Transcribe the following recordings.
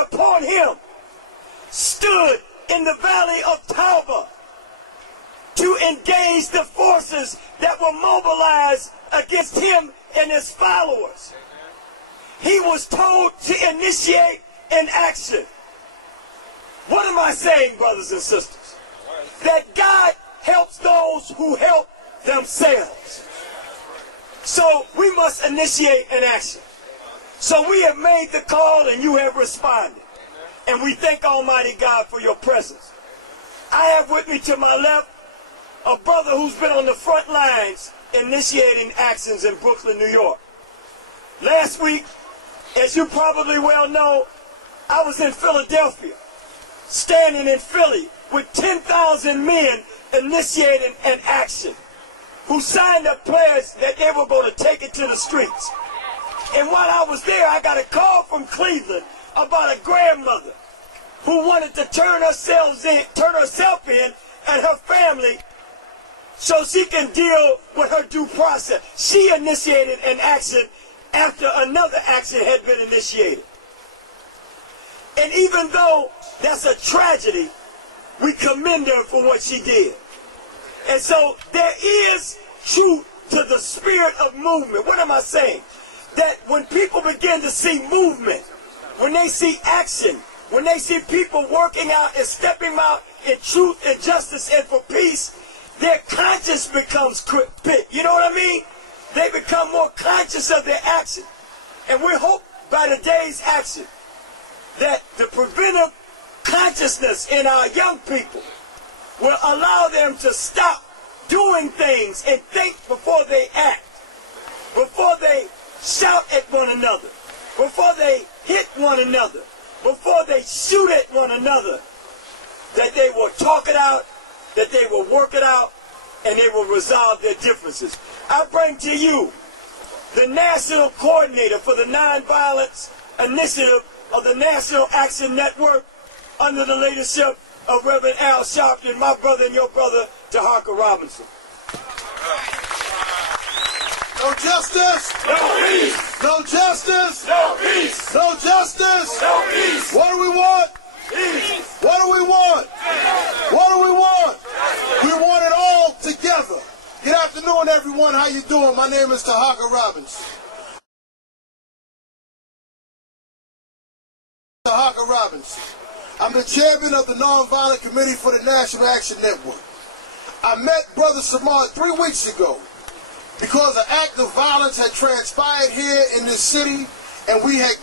upon him stood in the valley of Tauba to engage the forces that were mobilized against him and his followers. He was told to initiate an action. What am I saying, brothers and sisters? That God helps those who help themselves. So we must initiate an action. So we have made the call and you have responded. And we thank Almighty God for your presence. I have with me to my left a brother who's been on the front lines initiating actions in Brooklyn, New York. Last week, as you probably well know, I was in Philadelphia, standing in Philly with 10,000 men initiating an action, who signed up pledges that they were going to take it to the streets. And while I was there, I got a call from Cleveland about a grandmother who wanted to turn herself in and her family so she can deal with her due process. She initiated an action after another action had been initiated. And even though that's a tragedy, we commend her for what she did. And so there is truth to the spirit of movement. What am I saying? That when people begin to see movement, when they see action, when they see people working out and stepping out in truth and justice and for peace, their conscience becomes fit. You know what I mean? They become more conscious of their action. And we hope by today's action that the preventive consciousness in our young people will allow them to stop doing things and think before they act, before they shout at one another, before they hit one another, before they shoot at one another, that they will talk it out, that they will work it out, and they will resolve their differences. I bring to you the National Coordinator for the Nonviolence Initiative of the National Action Network under the leadership of Reverend Al Sharpton, my brother and your brother, Tahaka Robinson. No justice, no peace. No justice, no peace. No justice, no peace. What do we want? Peace. What do we want? What do we want? We want it all together. Good afternoon, everyone. How you doing? My name is Tahaka Robinson. Tahaka Robinson. I'm the chairman of the Nonviolent Committee for the National Action Network. I met Brother Samad 3 weeks ago because an act of violence had transpired here in this city, and we had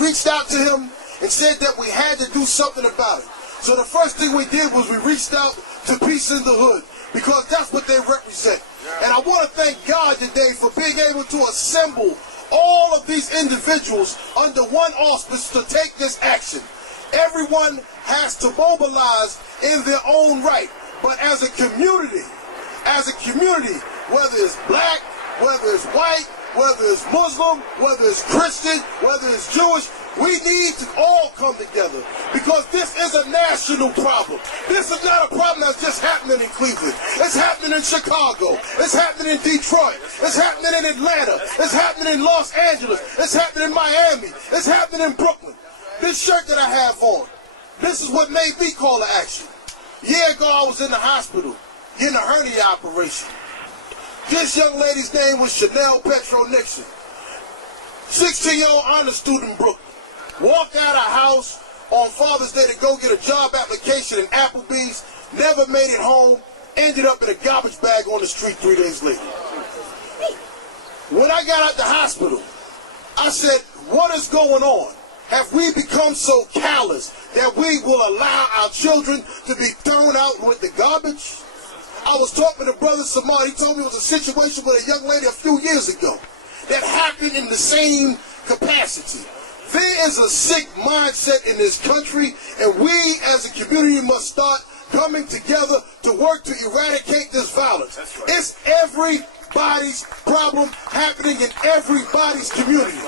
reached out to him and said that we had to do something about it. So the first thing we did was we reached out to Peace in the Hood, because that's what they represent. And I want to thank God today for being able to assemble all of these individuals under one auspice to take this action. Everyone has to mobilize in their own right, but as a community, whether it's black, whether it's white, whether it's Muslim, whether it's Christian, whether it's Jewish, we need to all come together, because this is a national problem. This is not a problem that's just happening in Cleveland. It's happening in Chicago. It's happening in Detroit. It's happening in Atlanta. It's happening in Los Angeles. It's happening in Miami. It's happening in Brooklyn. This shirt that I have on, this is what made me call to action. A year ago, I was in the hospital getting a hernia operation. This young lady's name was Chanel Petro Nixon. 16-year-old honor student in Brooklyn. Walked out of house on Father's Day to go get a job application in Applebee's, never made it home, ended up in a garbage bag on the street 3 days later. When I got out the hospital, I said, what is going on? Have we become so callous that we will allow our children to be thrown out with the garbage? I was talking to Brother Samad. He told me it was a situation with a young lady a few years ago that happened in the same capacity. There is a sick mindset in this country, and we as a community must start coming together to work to eradicate this violence. Right. It's everybody's problem happening in everybody's community.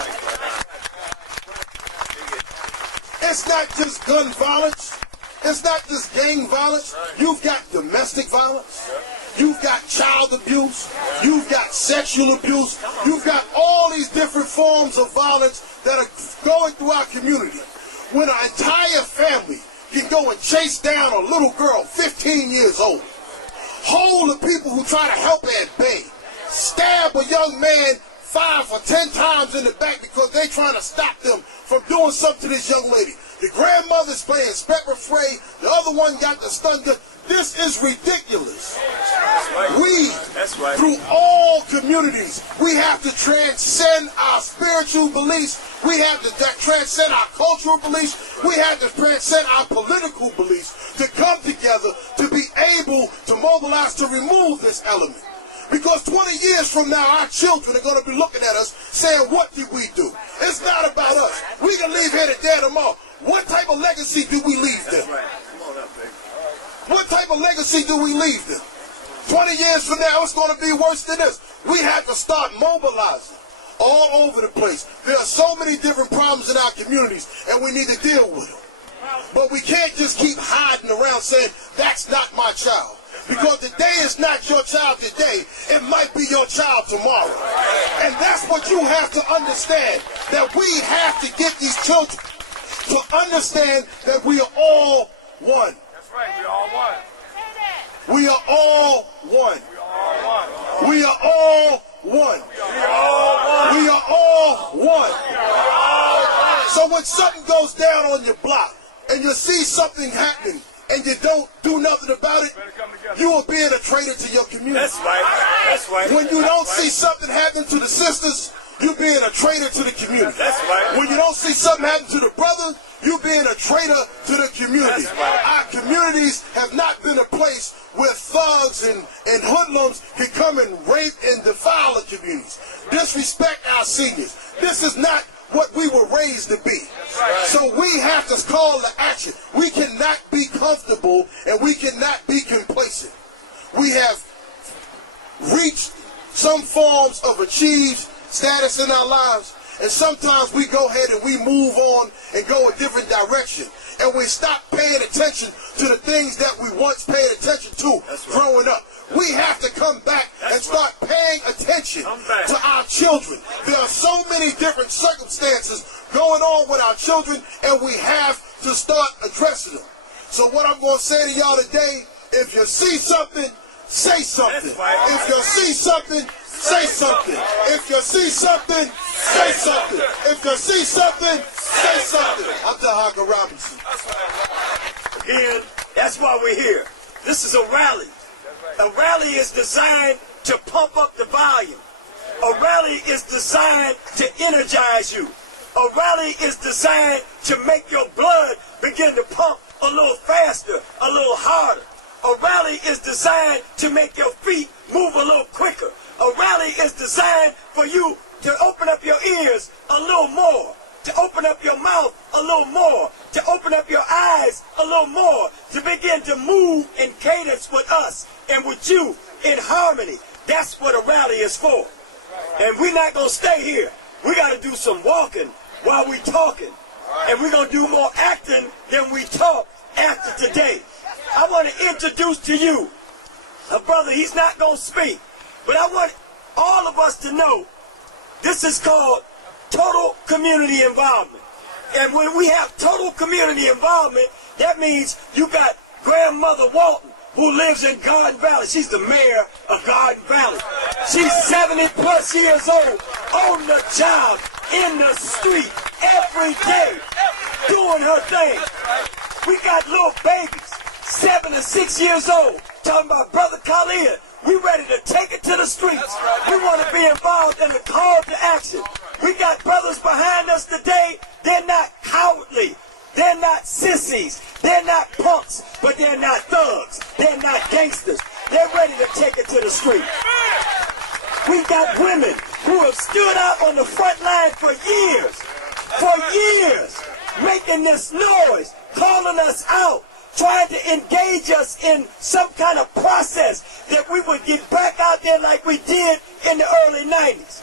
It's not just gun violence. It's not just gang violence. You've got domestic violence. You've got child abuse. You've got sexual abuse. You've got all these different forms of violence that are going through our community. When an entire family can go and chase down a little girl, 15 years old, hold the people who try to help her at bay, stab a young man 5 or 10 times in the back because they're trying to stop them from doing something to this young lady. The grandmother's playing Spectre Fray, the other one got the stun gun. This is ridiculous. That's right. Through all communities, we have to transcend our spiritual beliefs. We have to transcend our cultural beliefs. We have to transcend our political beliefs to come together to be able to mobilize to remove this element. Because 20 years from now, our children are going to be looking at us saying, what did we do? It's not about us. We can leave here today tomorrow. What type of legacy do we leave them? That's right. Come on up, baby. What type of legacy do we leave them? 20 years from now, it's going to be worse than this. We have to start mobilizing all over the place. There are so many different problems in our communities, and we need to deal with them. But we can't just keep hiding around saying, that's not my child. Because today is not your child today. It might be your child tomorrow. And that's what you have to understand, that we have to get these children to understand that we are all one. That's right. We all one. We are all one. We We all one. are all one. We all one. We are all one. We all one. So when something goes down on your block and you see something happening and you don't do nothing about it, Better come together. you are being a traitor to your community. That's right. That's right. When you don't see something happen to the sisters, you being a traitor to the community. That's right. When you don't see something happen to the brother, you being a traitor to the community. That's right. Our communities have not been a place where thugs and hoodlums can come and rape and defile the communities. Disrespect our seniors. This is not what we were raised to be. So we have to call the action. We cannot be comfortable and we cannot be complacent. We have reached some forms of achieved status in our lives, and sometimes we go ahead and we move on and go a different direction, and we stop paying attention to the things that we once paid attention to growing up. We have to come back and start paying attention to our children. There are so many different circumstances going on with our children, and we have to start addressing them. So what I'm going to say to y'all today, if you see something, say something. If you see something, say something. If you see something, say something. If you see something, say something. I'm Tahaka Robinson. Again, that's why we're here. This is a rally. A rally is designed to pump up the volume. A rally is designed to energize you. A rally is designed to make your blood begin to pump a little faster, a little harder. A rally is designed to make your feet move a little quicker. A rally is designed for you to open up your ears a little more, to open up your mouth a little more, to open up your eyes a little more, to begin to move in cadence with us and with you in harmony. That's what a rally is for. And we're not going to stay here. We got to do some walking while we talking. And we're going to do more acting than we talk after today. I want to introduce to you a brother. He's not going to speak, but I want all of us to know this is called total community involvement. And when we have total community involvement, that means you got Grandmother Walton, who lives in Garden Valley. She's the mayor of Garden Valley. She's 70 plus years old, on the job, in the street, every day, doing her thing. We got little babies, 7 and 6 years old, talking about Brother Khalid. We ready to take it to the streets. We want to be involved in the call to action. We got brothers behind us today. They're not cowardly. They're not sissies. They're not punks, but they're not thugs. They're not gangsters. They're ready to take it to the street. We got women who have stood out on the front line for years, making this noise, calling us out, trying to engage us in some kind of process that we would get back out there like we did in the early 90s.